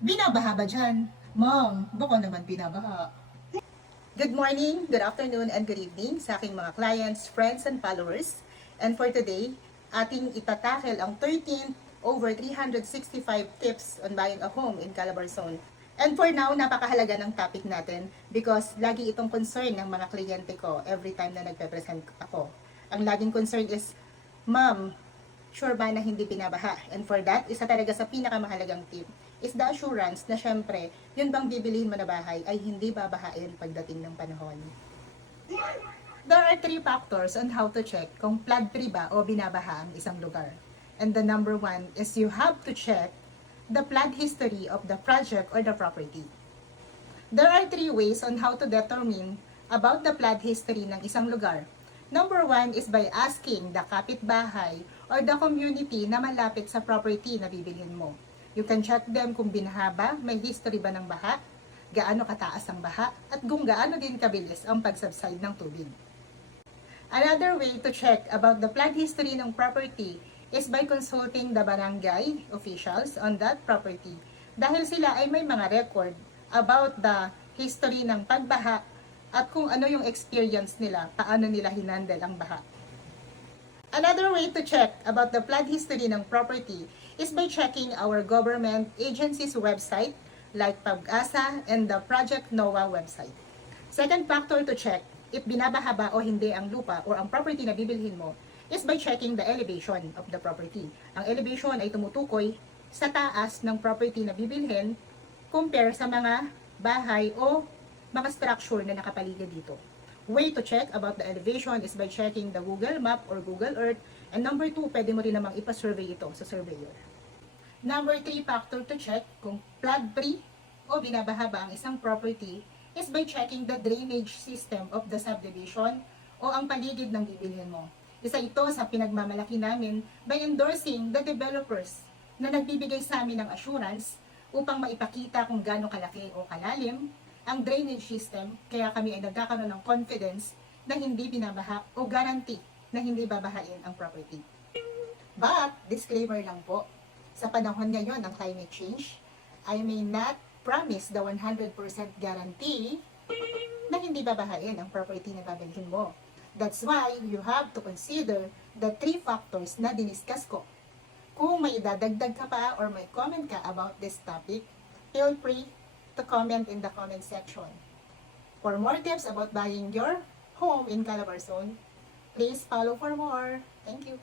Binabaha ba dyan? Ma'am, baka naman binabaha. Good morning, good afternoon, and good evening sa aking mga clients, friends, and followers. And for today, ating itatakel ang 13th over 365 tips on buying a home in Calabarzon. And for now, napakahalaga ng topic natin because lagi itong concern ng mga kliyente ko every time na nagpe-present ako. Ang laging concern is, Ma'am, sure ba na hindi binabaha? And for that, isa talaga sa pinakamahalagang tip is the assurance na syempre, yun bang bibilihin mo na bahay ay hindi babahain pagdating ng panahon. There are three factors on how to check kung flood-free ba o binabaha ang isang lugar. And the number one is you have to check the flood history of the project or the property. There are three ways on how to determine about the flood history ng isang lugar. Number one is by asking the kapitbahay or the community na malapit sa property na bibilhin mo. You can check them kung binaha ba, may history ba ng baha, gaano kataas ang baha, at kung gaano din kabilis ang pag-subside ng tubig. Another way to check about the flood history ng property is by consulting the barangay officials on that property dahil sila ay may mga record about the history ng pagbaha at kung ano yung experience nila, paano nila hinandle ang baha. Another way to check about the flood history ng property is by checking our government agencies website like Pag-asa and the Project NOAA website. Second factor to check if binabaha ba o hindi ang lupa or ang property na bibilhin mo is by checking the elevation of the property. Ang elevation ay tumutukoy sa taas ng property na bibilhin compare sa mga bahay o mga structure na nakapaligid dito. Way to check about the elevation is by checking the Google Map or Google Earth. And number 2, pwede mo rin namang ipa-survey ito sa surveyor. Number 3 factor to check kung flood-free o binabaha ba ang isang property is by checking the drainage system of the subdivision o ang paligid ng bibilhin mo. Isa ito sa pinagmamalaki namin by endorsing the developers na nagbibigay sa amin ng assurance upang maipakita kung gaano kalaki o kalalim ang drainage system, kaya kami ay nagkakaroon ng confidence na hindi binabaha o guarantee na hindi babahain ang property. But, disclaimer lang po, sa panahon ngayon ng climate change, I may not promise the 100% guarantee na hindi babahain ang property na babilhin mo. That's why you have to consider the 3 factors na diniscuss ko. Kung may idadagdag ka pa or may comment ka about this topic, feel free to comment in the comment section. For more tips about buying your home in Calabarzon, please follow for more. Thank you.